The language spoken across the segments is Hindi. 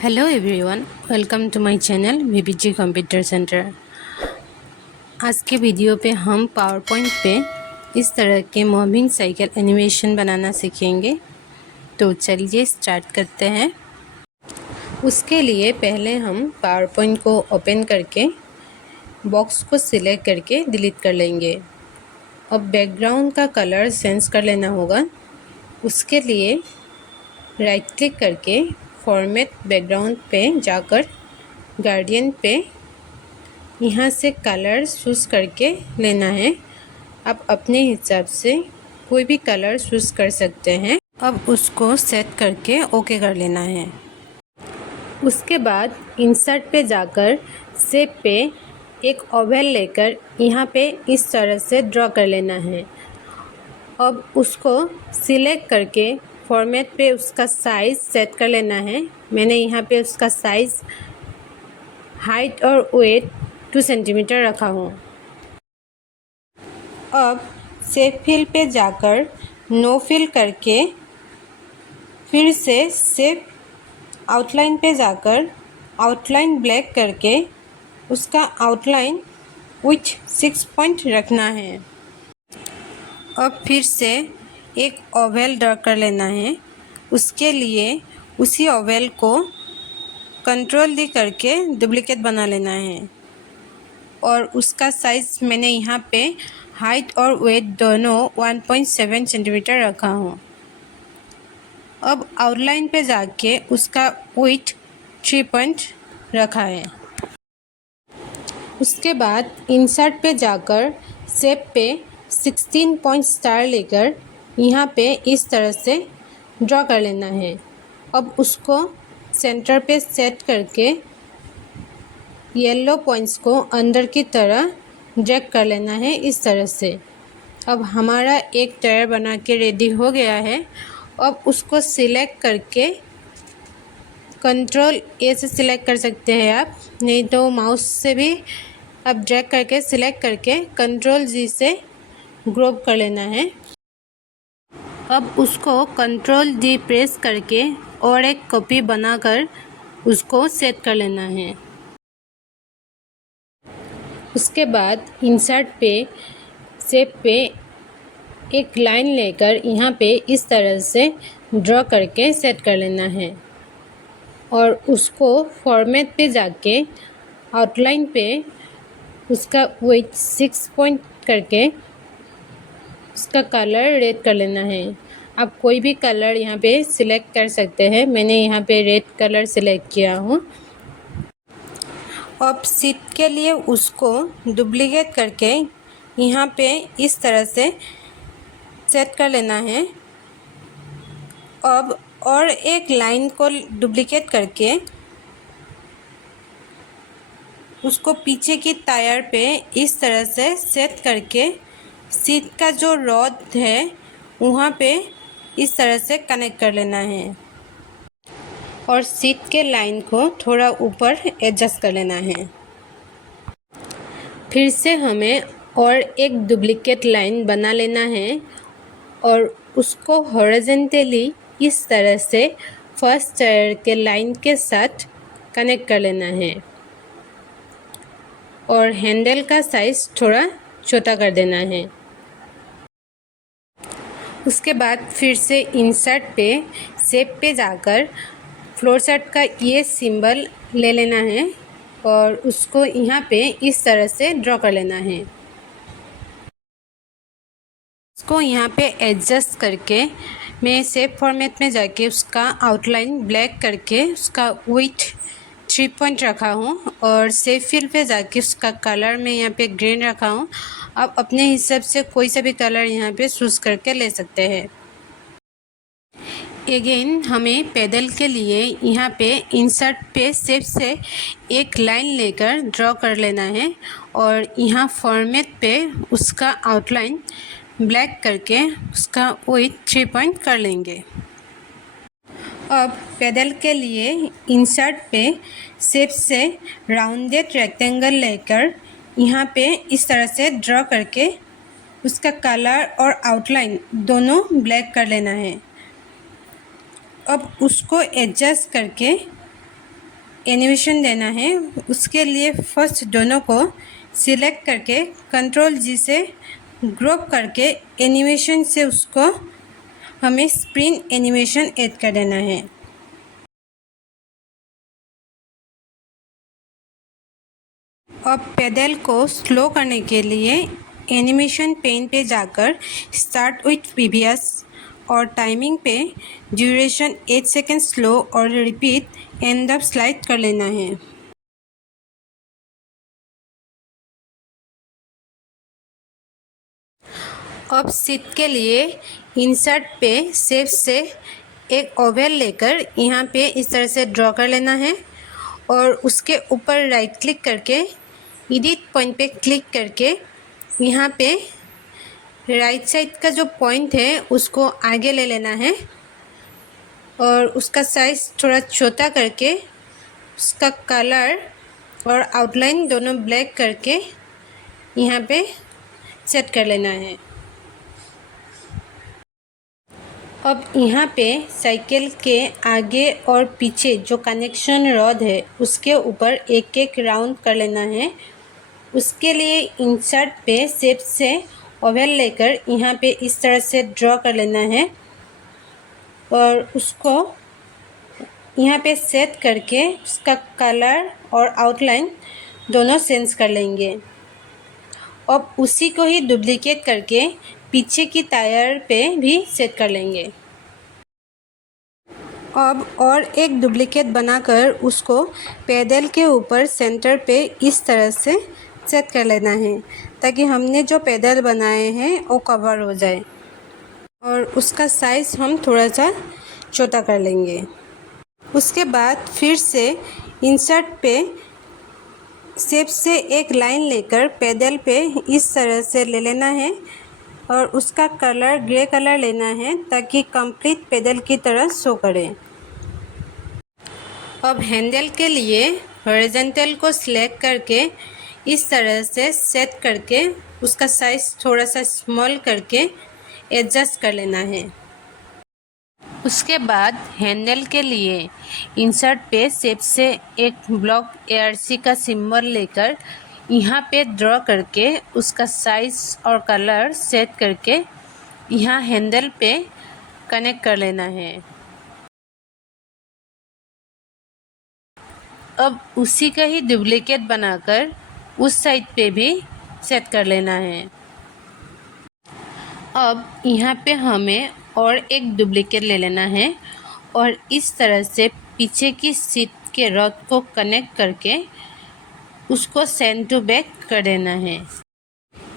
Hello everyone, welcome to my channel VBG computer centre. आज के वीडियो पे हम पावर पॉइंट पे इस तरह के मूविंग साइकिल एनिमेशन बनाना सीखेंगे। तो चलिए स्टार्ट करते हैं। उसके लिए पहले हम पावर पॉइंट को ओपन करके बॉक्स को सिलेक्ट करके डिलीट कर लेंगे। अब बैकग्राउंड का कलर चेंज कर लेना होगा। उसके लिए राइट क्लिक करके फॉर्मेट बैकग्राउंड पे जाकर गार्डियन पे यहाँ से कलर चूज़ करके लेना है। आप अपने हिसाब से कोई भी कलर चूज़ कर सकते हैं। अब उसको सेट करके ओके कर लेना है। उसके बाद इंसर्ट पे जाकर शेप पे एक ओवल लेकर यहाँ पे इस तरह से ड्रॉ कर लेना है। अब उसको सिलेक्ट करके फॉर्मेट पे उसका साइज़ सेट कर लेना है। मैंने यहाँ पे उसका साइज़ हाइट और वेट 2 सेंटीमीटर रखा हूँ। अब शेप फिल पे जाकर नो फिल करके फिर से शेप आउटलाइन पे जाकर आउटलाइन ब्लैक करके उसका आउटलाइन विथ 6 पॉइंट रखना है। अब फिर से एक ओवल ड्रॉ कर लेना है। उसके लिए उसी ओवल को कंट्रोल डी करके डुप्लिकेट बना लेना है और उसका साइज़ मैंने यहाँ पे हाइट और वेट दोनों 1.7 सेंटीमीटर रखा हूँ। अब आउटलाइन पे जाके उसका वेट 3 पॉइंट रखा है। उसके बाद इंसर्ट पे जाकर शेप पे 16 पॉइंट स्टार लेकर यहाँ पे इस तरह से ड्रॉ कर लेना है। अब उसको सेंटर पे सेट करके येलो पॉइंट्स को अंदर की तरह ड्रैग कर लेना है इस तरह से। अब हमारा एक टायर बना के रेडी हो गया है। अब उसको सिलेक्ट करके कंट्रोल ए से सिलेक्ट कर सकते हैं आप, नहीं तो माउस से भी आप ड्रैग करके सिलेक्ट करके कंट्रोल जी से ग्रुप कर लेना है। अब उसको कंट्रोल डी प्रेस करके और एक कॉपी बनाकर उसको सेट कर लेना है। उसके बाद इंसर्ट पे शेप पे एक लाइन लेकर यहाँ पे इस तरह से ड्रॉ करके सेट कर लेना है और उसको फॉर्मेट पे जाके आउटलाइन पे उसका वेट 6 पॉइंट करके उसका कलर रेड कर लेना है। आप कोई भी कलर यहाँ पे सिलेक्ट कर सकते हैं। मैंने यहाँ पे रेड कलर सिलेक्ट किया हूँ। अब सीट के लिए उसको डुप्लिकेट करके यहाँ पे इस तरह से सेट कर लेना है। अब और एक लाइन को डुप्लिकेट करके उसको पीछे की टायर पे इस तरह से सेट करके सीट का जो रॉड है वहाँ पे इस तरह से कनेक्ट कर लेना है और सीट के लाइन को थोड़ा ऊपर एडजस्ट कर लेना है। फिर से हमें और एक डुप्लिकेट लाइन बना लेना है और उसको हॉरिजॉन्टली इस तरह से फर्स्ट टायर के लाइन के साथ कनेक्ट कर लेना है और हैंडल का साइज़ थोड़ा छोटा कर देना है। उसके बाद फिर से इंसर्ट पे शेप पे जाकर फ्लोर चार्ट का ये सिंबल ले लेना है और उसको यहाँ पे इस तरह से ड्रॉ कर लेना है। उसको यहाँ पे एडजस्ट करके मैं शेप फॉर्मेट में जाके उसका आउटलाइन ब्लैक करके उसका विड्थ 3 पॉइंट रखा हूँ और शेप फिल पे जाके उसका कलर मैं यहाँ पे ग्रीन रखा हूँ। आप अपने हिसाब से कोई सा भी कलर यहाँ पे चूज़ करके ले सकते हैं। अगेन हमें पैडल के लिए यहाँ पे इंसर्ट पे शेप से एक लाइन लेकर ड्रॉ कर लेना है और यहाँ फॉर्मेट पे उसका आउटलाइन ब्लैक करके उसका विड्थ 3 पॉइंट कर लेंगे। अब पैडल के लिए इंसर्ट पे शेप से राउंडेड रेक्टेंगल लेकर यहाँ पे इस तरह से ड्रॉ करके उसका कलर और आउटलाइन दोनों ब्लैक कर लेना है। अब उसको एडजस्ट करके एनिमेशन देना है, उसके लिए फर्स्ट दोनों को सिलेक्ट करके कंट्रोल जी से ग्रुप करके एनिमेशन से उसको हमें स्प्रिंग एनिमेशन ऐड कर देना है। अब पेडल को स्लो करने के लिए एनिमेशन पेन पे जाकर स्टार्ट विथ प्रीवियस और टाइमिंग पे ड्यूरेशन 8 सेकेंड स्लो और रिपीट एंड अप स्लाइड कर लेना है। अब सीट के लिए इंसर्ट पे शेप से एक ओवल लेकर यहाँ पे इस तरह से ड्रॉ कर लेना है और उसके ऊपर राइट क्लिक करके एडिट पॉइंट पे क्लिक करके यहाँ पे राइट साइड का जो पॉइंट है उसको आगे ले लेना है और उसका साइज़ थोड़ा छोटा करके उसका कलर और आउटलाइन दोनों ब्लैक करके यहाँ पे सेट कर लेना है। अब यहाँ पे साइकिल के आगे और पीछे जो कनेक्शन रॉड है उसके ऊपर एक एक राउंड कर लेना है। उसके लिए इंसर्ट पे शेप से ओवल लेकर यहाँ पे इस तरह से ड्रॉ कर लेना है और उसको यहाँ पे सेट करके उसका कलर और आउटलाइन दोनों चेंज कर लेंगे। अब उसी को ही डुप्लीकेट करके पीछे की टायर पे भी सेट कर लेंगे। अब और एक डुप्लीकेट बनाकर उसको पेडल के ऊपर सेंटर पे इस तरह से सेट कर लेना है ताकि हमने जो पेडल बनाए हैं वो कवर हो जाए और उसका साइज़ हम थोड़ा सा छोटा कर लेंगे। उसके बाद फिर से इंसर्ट पे शेप से एक लाइन लेकर पेडल पे इस तरह से ले लेना है और उसका कलर ग्रे कलर लेना है ताकि कंप्लीट पेडल की तरह शो करे। अब हैंडल के लिए हॉरिजॉन्टल को सिलेक्ट करके इस तरह से सेट करके उसका साइज़ थोड़ा सा स्मॉल करके एडजस्ट कर लेना है। उसके बाद हैंडल के लिए इंसर्ट पे शेप से एक ब्लॉक एआरसी का सिंबल लेकर यहाँ पे ड्रॉ करके उसका साइज़ और कलर सेट करके यहाँ हैंडल पे कनेक्ट कर लेना है। अब उसी का ही डुप्लीकेट बनाकर उस साइड पे भी सेट कर लेना है। अब यहाँ पे हमें और एक डुप्लीकेट ले लेना है और इस तरह से पीछे की सीट के रॉड को कनेक्ट करके उसको सेंटर टू बैक कर देना है।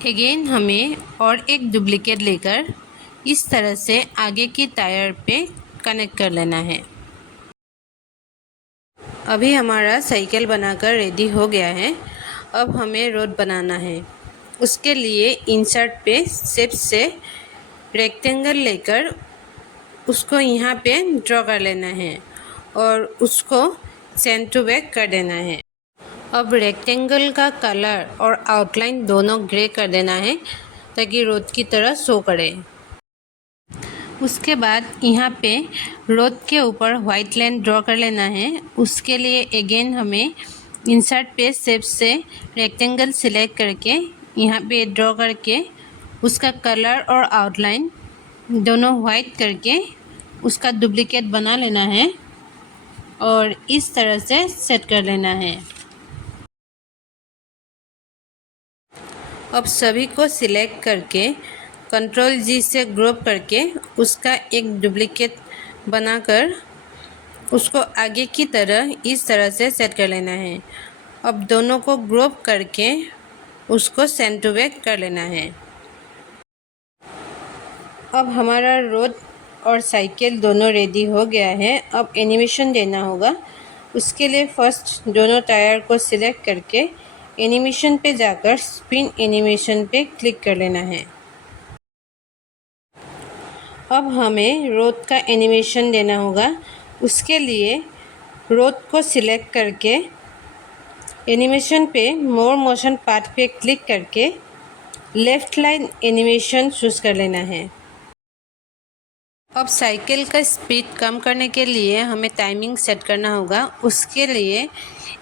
अगेन हमें और एक डुप्लीकेट लेकर इस तरह से आगे की टायर पे कनेक्ट कर लेना है। अभी हमारा साइकिल बनाकर रेडी हो गया है। अब हमें रोड बनाना है। उसके लिए इंसर्ट पे शेप से रेक्टेंगल लेकर उसको यहाँ पे ड्रॉ कर लेना है और उसको सेंटर टू बैक कर देना है। अब रेक्टेंगल का कलर और आउटलाइन दोनों ग्रे कर देना है ताकि रोड की तरह शो करे। उसके बाद यहाँ पे रोड के ऊपर वाइट लाइन ड्रॉ कर लेना है। उसके लिए अगेन हमें इंसर्ट पे शेप से रेक्टेंगल सिलेक्ट करके यहाँ पे ड्रॉ करके उसका कलर और आउटलाइन दोनों वाइट करके उसका डुप्लीकेट बना लेना है और इस तरह से सेट कर लेना है। अब सभी को सिलेक्ट करके कंट्रोल जी से ग्रुप करके उसका एक डुप्लीकेट बनाकर उसको आगे की तरह इस तरह से सेट कर लेना है। अब दोनों को ग्रुप करके उसको सेंटर टू बैक कर लेना है। अब हमारा रोड और साइकिल दोनों रेडी हो गया है। अब एनिमेशन देना होगा। उसके लिए फर्स्ट दोनों टायर को सिलेक्ट करके एनिमेशन पे जाकर स्पिन एनिमेशन पे क्लिक कर लेना है। अब हमें रोड का एनिमेशन देना होगा। उसके लिए रोड को सिलेक्ट करके एनिमेशन पे मोर मोशन पाथ पे क्लिक करके लेफ़्ट लाइन एनिमेशन चूज़ कर लेना है। अब साइकिल का स्पीड कम करने के लिए हमें टाइमिंग सेट करना होगा। उसके लिए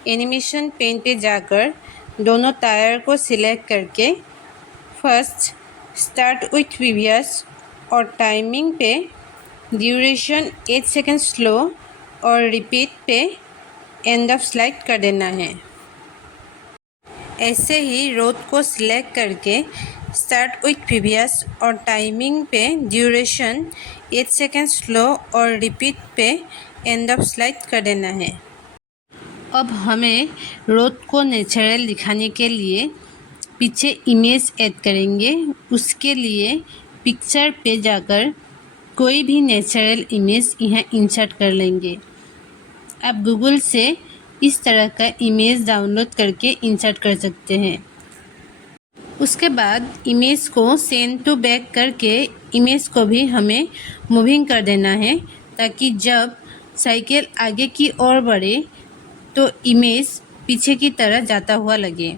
एनिमेशन पेन पे जाकर दोनों टायर को सिलेक्ट करके फर्स्ट स्टार्ट विथ प्रीवियस और टाइमिंग पे ड्यूरेशन 8 सेकेंड स्लो और रिपीट पे एंड ऑफ स्लाइड कर देना है। ऐसे ही रोड को सिलेक्ट करके स्टार्ट विथ प्रीवियस और टाइमिंग पे ड्यूरेशन 8 सेकेंड स्लो और रिपीट पे एंड ऑफ स्लाइड कर देना है। अब हमें रोड को नेचुरल दिखाने के लिए पीछे इमेज ऐड करेंगे। उसके लिए पिक्चर पे जाकर कोई भी नेचुरल इमेज यहाँ इंसर्ट कर लेंगे। आप गूगल से इस तरह का इमेज डाउनलोड करके इंसर्ट कर सकते हैं। उसके बाद इमेज को सेंड टू बैक करके इमेज को भी हमें मूविंग कर देना है, ताकि जब साइकिल आगे की ओर बढ़े तो इमेज पीछे की तरह जाता हुआ लगे।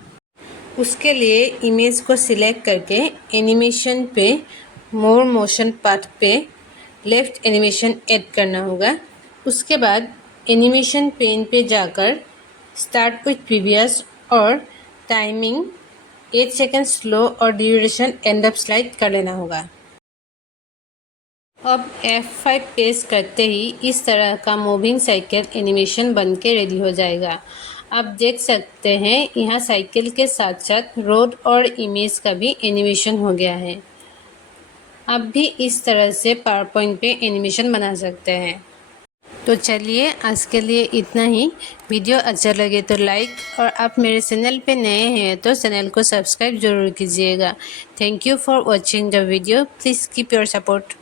उसके लिए इमेज को सिलेक्ट करके एनिमेशन पे मोर मोशन पाथ पे लेफ़्ट एनिमेशन ऐड करना होगा। उसके बाद एनिमेशन पेन पे जाकर स्टार्ट विथ प्रीवियस और टाइमिंग 8 सेकेंड स्लो और ड्यूरेशन एंड ऑफ स्लाइड कर लेना होगा। अब F5 प्रेस करते ही इस तरह का मूविंग साइकिल एनिमेशन बन के रेडी हो जाएगा। आप देख सकते हैं यहाँ साइकिल के साथ साथ रोड और इमेज का भी एनिमेशन हो गया है। आप भी इस तरह से पावर पॉइंट पे एनिमेशन बना सकते हैं। तो चलिए आज के लिए इतना ही। वीडियो अच्छा लगे तो लाइक, और आप मेरे चैनल पे नए हैं तो चैनल को सब्सक्राइब ज़रूर कीजिएगा। Thank you for watching the video. Please keep your support.